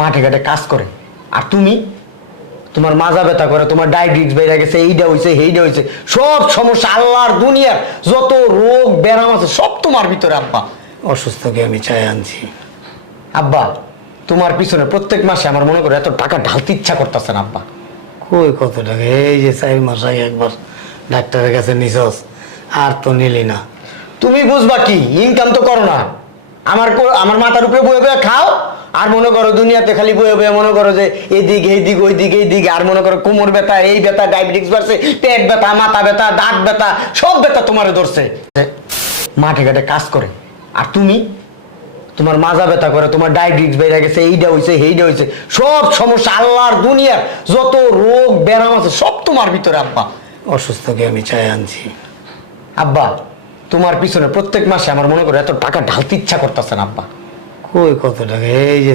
মাঠে ঘাটে কাজ করে, আর তুমি তোমার মাজা ব্যথা করে, তোমার ডায়াবেটিস বেড়ে গেছে, এইটা হয়েছে সেইটা হয়েছে, সব সমস্যা আল্লাহর দুনিয়ার যত রোগ ব্যারাম আছে সব তোমার ভিতরে আব্বা। অসুস্থকে আমি চাই আনছি। আব্বা তোমার পিছনে প্রত্যেক মাসে আমার মনে করে এত টাকা ঢালতে ইচ্ছা করতেছে না আব্বা। কই কত টাকা? এই যে 4 মাস আগে একবার ডাক্তারের কাছে নিছস, আর তো নিলি না। তুমি বুঝবা কি, ইনকাম তো করো না, আমার মাথার উপরে বয়ে বয়ে খাও, আর মনে করো দুনিয়াতে খালি বয়ে বয়ে মনে করো যে এদিক এইদিক ওইদিক এইদিক, আর মনে করো কোমর ব্যথা, এই ব্যথা, ডায়াবেটিস বাড়ছে, পেট ব্যথা, মাথা ব্যথা, দাঁত ব্যথা, সব ব্যথা তোমারে ধরছে। মাঠে ঘাটে কাজ করে, আর তুমি তোমার মাজা ব্যথা করে, তোমার ডায়াবেটিস বেড়ে গেছে, এইটা হয়েছে সেইটা হয়েছে, সব সমস্যা আল্লাহর দুনিয়ার যত রোগ ব্যারাম আছে সব তোমার ভিতরে আব্বা। অসুস্থকে আমি চাই আনছি। আব্বা তোমার পিছনে প্রত্যেক মাসে আমার মনে করে এত টাকা ঢালতে ইচ্ছা করতেছে না আব্বা। কই কত টাকা? এই যে